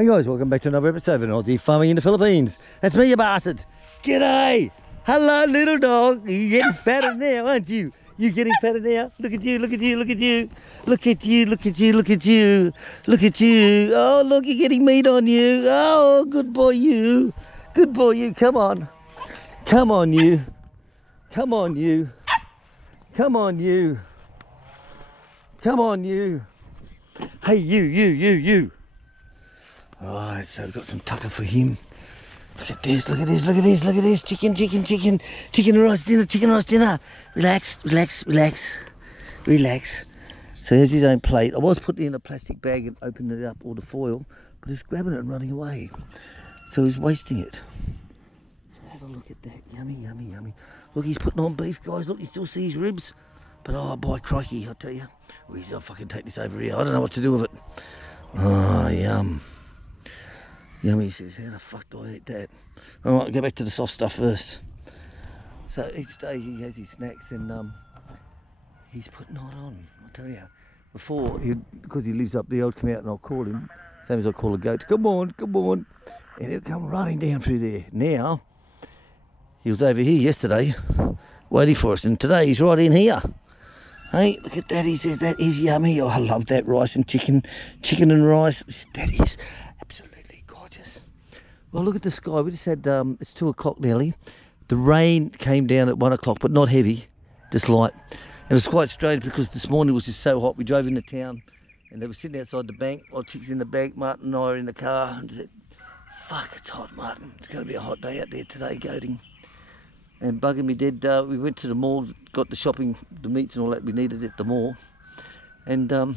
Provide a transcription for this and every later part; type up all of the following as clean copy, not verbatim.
Hey guys, welcome back to another episode of Aussie Farming in the Philippines. That's me, you bastard. G'day. Hello, little dog. You're getting fatter now, aren't you? You getting fatter now? Look at you, look at you, look at you. Look at you, look at you, look at you. Look at you. Oh, look, you're getting meat on you. Oh, good boy you. Good boy you. Come on. Come on you. Come on you. Come on you. Come on you. Hey you. Alright, so we've got some tucker for him. Look at this, look at this, look at this, look at this. Chicken and rice dinner, Relax. So here's his own plate. I was putting it in a plastic bag and opening it up, all the foil, but he's grabbing it and running away. So he's wasting it. So have a look at that. Yummy. Look, he's putting on beef, guys. Look, you still see his ribs. But oh, by crikey, I'll tell you. I'll fucking take this over here. I don't know what to do with it. Oh, yum. Yummy says, how the fuck do I eat that? Alright, I'll go back to the soft stuff first. So each day he has his snacks and he's putting it on, I'll tell you. Before, because he lives up there, I'll come out and I'll call him, same as I call a goat, come on. And he'll come running down through there. Now, he was over here yesterday, waiting for us, and today he's right in here. Hey, look at that, he says that is yummy. Oh, I love that rice and chicken and rice. That is absolutely gorgeous. Well, look at the sky. We just had, it's 2 o'clock nearly. The rain came down at 1 o'clock, but not heavy, just light. And it was quite strange because this morning was just so hot. We drove into town and they were sitting outside the bank. Our chicks in the bank, Martin and I are in the car. And said, fuck, it's hot, Martin. It's going to be a hot day out there today, goating. And bugging me dead, we went to the mall, got the shopping, the meats and all that we needed at the mall. And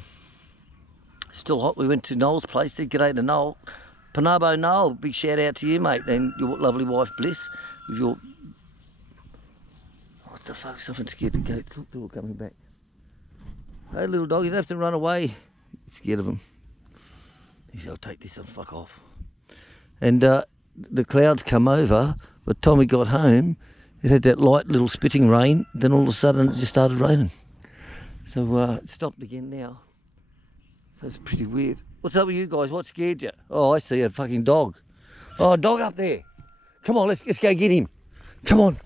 still hot, we went to Noel's place, said g'day to Noel. Panabo Noel, big shout out to you, mate, and your lovely wife Bliss, with your... What the fuck, something scared the goat. Look, they're all coming back. Hey little dog, you don't have to run away. He's scared of him. He said, I'll take this and fuck off. And the clouds come over, but Tommy got home. It had that light little spitting rain, then all of a sudden it just started raining. So it stopped again now. So it's pretty weird. What's up with you guys? What scared you? Oh, I see a fucking dog. Oh, a dog up there. Come on, let's go get him. Come on,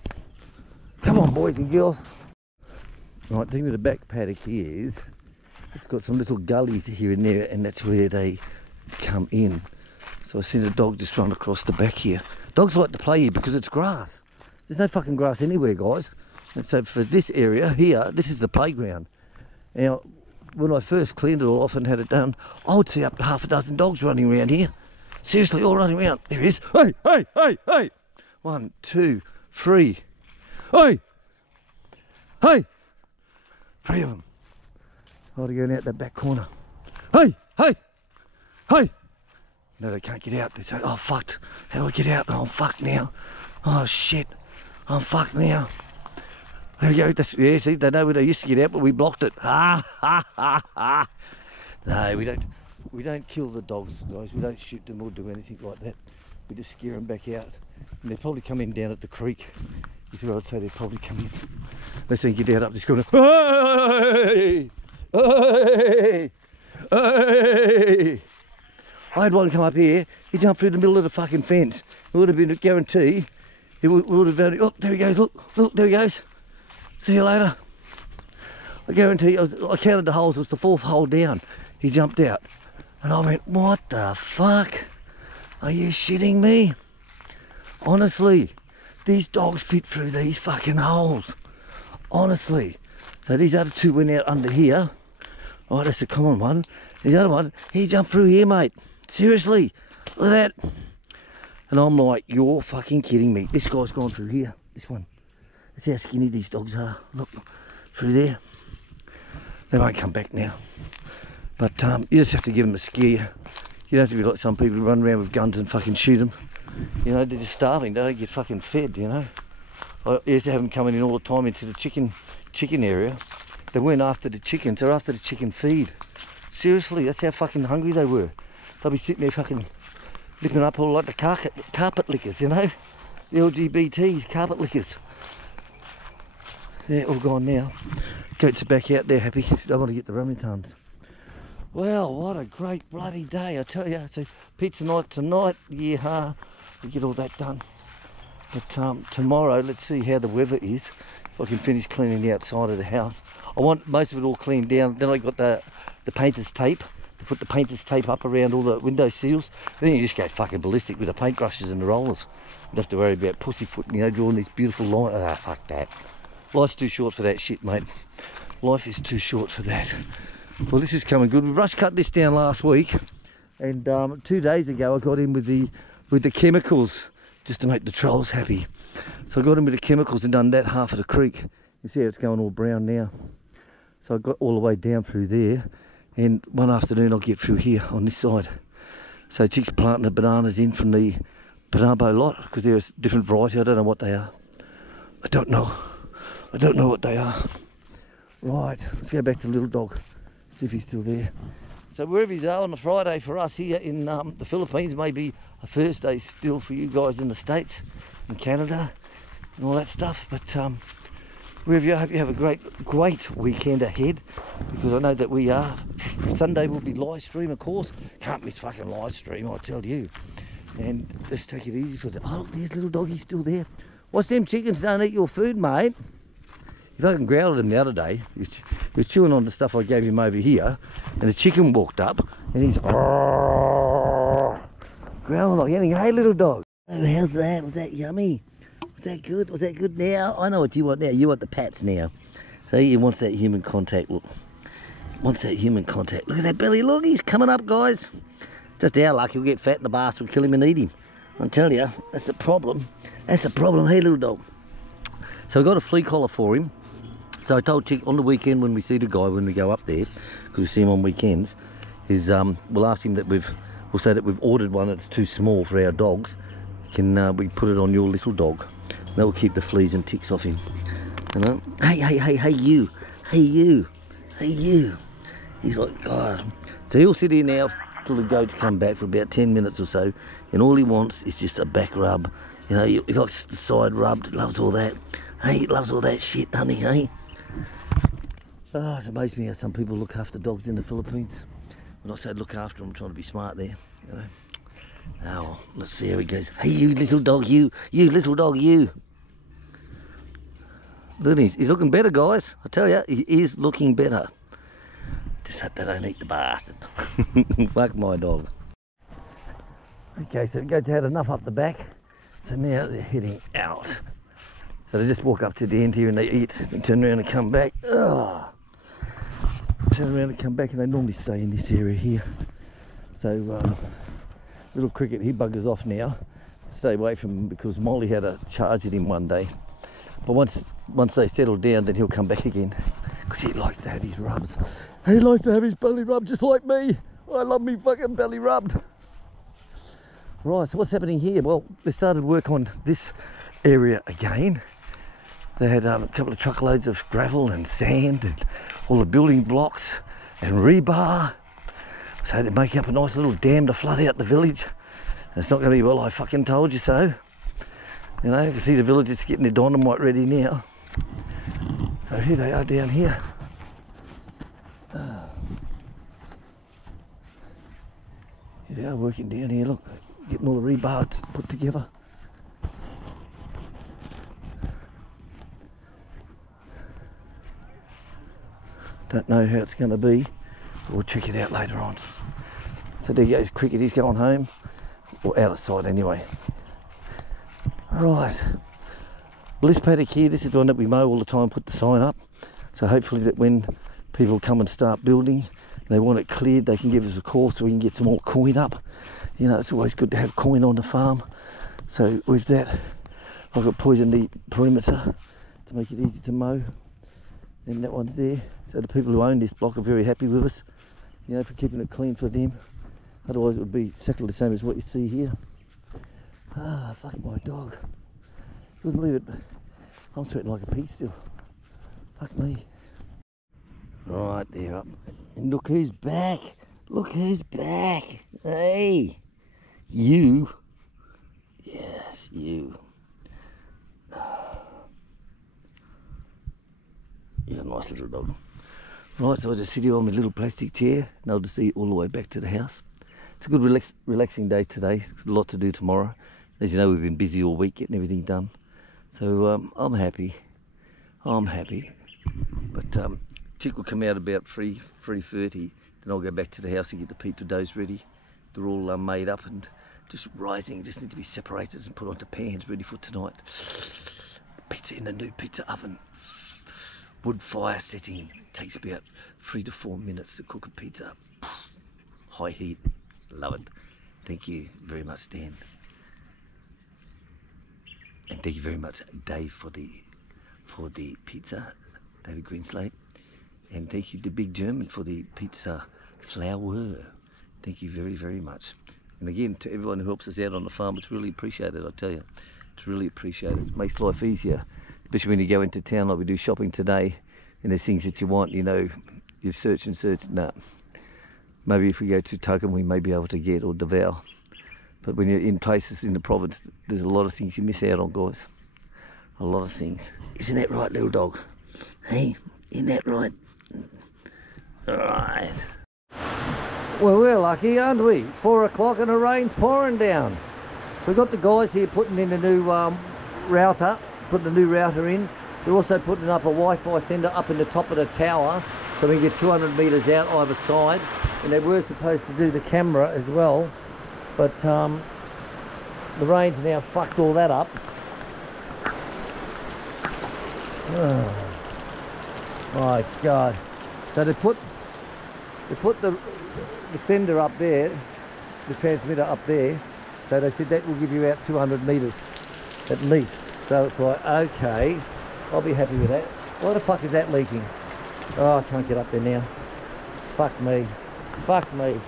boys and girls. Right, the thing with the back paddock here is, it's got some little gullies here and there, and that's where they come in. So I seen a dog just run across the back here. Dogs like to play here because it's grass. There's no fucking grass anywhere, guys. And so for this area here, this is the playground. Now, when I first cleaned it all off and had it done, I would see up to half a dozen dogs running around here. Seriously, all running around. There he is. Hey. 1, 2, 3. Hey. 3 of them. Oh, they're going out that back corner. Hey. No, they can't get out. They say, oh, fucked. How do I get out? Oh, fuck now. Oh, shit. I'm fucked now. There we go. Yeah, see, they know where they used to get out, but we blocked it. No, we don't kill the dogs, guys. We don't shoot them or do anything like that. We just scare them back out. And they'll probably come in down at the creek. Is where I'd say they'll probably come in. Let's see, get out up this corner. Hey! I had one come up here. He jumped through the middle of the fucking fence. It would have been a guarantee. It would have been, oh, there he goes, look, there he goes. See you later. I guarantee, I counted the holes, it was the 4th hole down. He jumped out. And I went, what the fuck? Are you shitting me? Honestly, these dogs fit through these fucking holes. Honestly. So these other 2 went out under here. Oh, that's a common one. The other one, he jumped through here, mate. Seriously, look at that. And I'm like, you're fucking kidding me. This guy's gone through here, this one. That's how skinny these dogs are. Look, through there. They won't come back now. But you just have to give them a scare. You don't have to be like some people who run around with guns and fucking shoot them. You know, they're just starving. They don't get fucking fed, you know. I used to have them coming in all the time into the chicken area. They weren't after the chickens, they're after the chicken feed. Seriously, that's how fucking hungry they were. They'll be sitting there fucking lipping up all like the carpet lickers, you know? The LGBTs, carpet lickers. They're all gone now. Goats are back out there happy. They want to get the ramutans. Well, what a great bloody day, I tell you. It's a pizza night tonight. Yeah, we get all that done. But tomorrow, let's see how the weather is. If I can finish cleaning the outside of the house. I want most of it all cleaned down. Then I got the painter's tape. To put the painter's tape up around all the window seals. Then you just go fucking ballistic with the paintbrushes and the rollers. You don't have to worry about pussyfooting, you know, drawing these beautiful lines. Ah, fuck that. Life's too short for that shit, mate. Life is too short for that. Well, this is coming good. We rush cut this down last week, and 2 days ago I got in with the chemicals just to make the trolls happy. So I got in with the chemicals and done that half of the creek. You see how it's going all brown now. So I got all the way down through there, and one afternoon I'll get through here on this side. So chicks planting the bananas in from the Panabo lot, because they're a different variety. I don't know what they are. I don't know what they are. Right, let's go back to Little Dog, see if he's still there. So wherever he's on a Friday for us here in the Philippines, may be a Thursday still for you guys in the States, in Canada, and all that stuff. But wherever you are, I hope you have a great weekend ahead, because I know that we are. Sunday will be live stream, of course. Can't miss fucking live stream, I tell you. And just take it easy for the... Oh, look, there's Little Doggy still there. What's them chickens don't eat your food, mate? He fucking growled at him the other day. He was chewing on the stuff I gave him over here, and the chicken walked up, and he's growling like anything. Hey, Little Dog. Oh, how's that? Was that yummy? Was that good? Was that good now? I know what you want now. You want the pats now. So he wants that human contact. Look, wants that human contact. Look at that belly. Look, he's coming up, guys. Just our luck. He'll get fat, and the bastard will kill him and eat him. I tell you, that's the problem. That's the problem. Hey, Little Dog. So I got a flea collar for him. So I told Chick on the weekend when we see the guy, when we go up there, because we see him on weekends, is we'll ask him that we'll say that we've ordered one that's too small for our dogs. Can we put it on your little dog? That will keep the fleas and ticks off him. You know? Hey you. He's like, God. So he'll sit here now till the goats come back for about 10 minutes or so, and all he wants is just a back rub. You know, he likes the side rubbed, he loves all that. Hey, he loves all that shit, honey, hey? Oh, it's amazing me how some people look after dogs in the Philippines. When I say look after them, I'm trying to be smart there, you know. Oh, well, let's see how he goes. Hey, you little dog, you little dog, you. Look, he's looking better, guys. I tell you, he is looking better. Just hope they don't eat the bastard. Fuck my dog. Okay, so the goats had enough up the back, so now they're heading out. So they just walk up to the end here and they eat, and turn around and come back. Ugh. Turn around and come back, and they normally stay in this area here. So little cricket, he buggers off now. Stay away from him because Molly had a charge at him one day. But once they settle down, then he'll come back again, because he likes to have his rubs. He likes to have his belly rubbed just like me. I love me fucking belly rubbed. Right, so what's happening here? Well, they started work on this area again. They had a couple of truckloads of gravel and sand and all the building blocks and rebar. So they're making up a nice little dam to flood out the village. And it's not going to be, well, I fucking told you so. You know, you can see the villagers getting their dynamite ready now. So here they are down here. Here they are working down here, look, getting all the rebar put together. Don't know how it's going to be. We'll check it out later on. So there goes Cricket, he's going home. Or out of sight anyway. Right. Well, this paddock here, this is the one that we mow all the time, put the sign up. So hopefully that when people come and start building, and they want it cleared, they can give us a call so we can get some more coin up. You know, it's always good to have coin on the farm. So with that, I've got poisoned the perimeter to make it easy to mow. And that one's there. So the people who own this block are very happy with us, you know, for keeping it clean for them. Otherwise it would be exactly the same as what you see here. Ah, fuck my dog. Couldn't believe it. I'm sweating like a pig still. Fuck me. Right, they're up. And look who's back. Look who's back. Hey. You. Yes, you. He's a nice little dog. Right, so I just sit here on my little plastic chair and I'll just eat all the way back to the house. It's a good relaxing day today. There's a lot to do tomorrow. As you know, we've been busy all week getting everything done. So I'm happy. I'm happy. But Chick will come out about 3:30. Then I'll go back to the house and get the pizza doughs ready. They're all made up and just rising. Just need to be separated and put onto pans ready for tonight. Pizza in the new pizza oven. Wood fire setting. Takes about 3 to 4 minutes to cook a pizza. High heat. Love it. Thank you very much, Dan. And thank you very much, Dave, for the pizza, David Greenslade. And thank you to Big German for the pizza flour. Thank you very, very much. And again, to everyone who helps us out on the farm, it's really appreciated, I tell you. It's really appreciated. It makes life easier, especially when you go into town like we do shopping today, and there's things that you want, you know, you search and search. Nah. Maybe if we go to Token, we may be able to get, or Davao. But when you're in places in the province, there's a lot of things you miss out on, guys. A lot of things. Isn't that right, little dog? Hey, isn't that right? Alright. Well, we're lucky, aren't we? 4 o'clock and the rain's pouring down. We've got the guys here putting in a new router, putting a new router in. They're also putting up a Wi-Fi sender up in the top of the tower, so we can get 200 metres out either side. And they were supposed to do the camera as well, but the rain's now fucked all that up. Oh my God. So they put the sender up there, the transmitter up there, so they said that will give you out 200 metres at least. So it's like, okay, I'll be happy with that. Why the fuck is that leaking? Oh, I can't get up there now. Fuck me. Fuck me.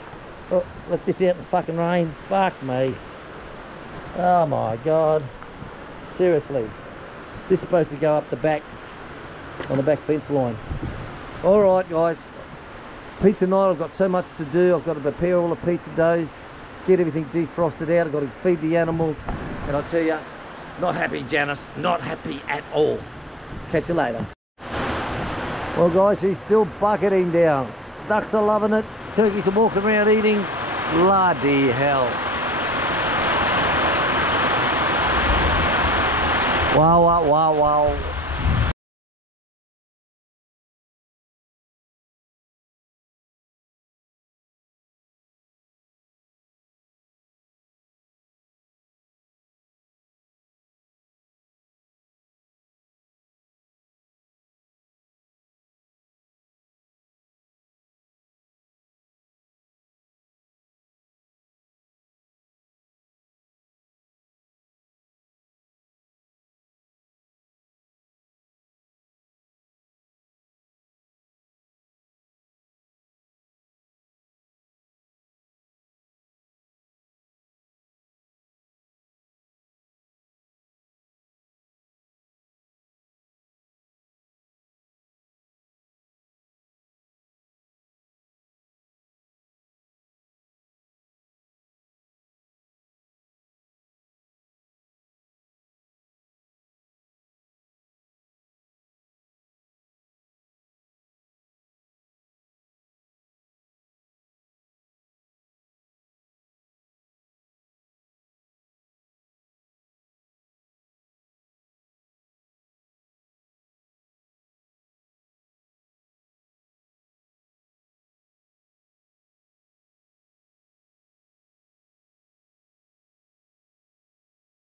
Oh, let this out in the fucking rain. Fuck me. Oh my God. Seriously. This is supposed to go up the back, on the back fence line. Alright guys. Pizza night, I've got so much to do. I've got to prepare all the pizza doughs, get everything defrosted out. I've got to feed the animals. And I'll tell you, not happy, Janice. Not happy at all. Catch you later. Well guys, she's still bucketing down. Ducks are loving it. Turkeys are walking around eating. Bloody hell. Wow, wow, wow, wow.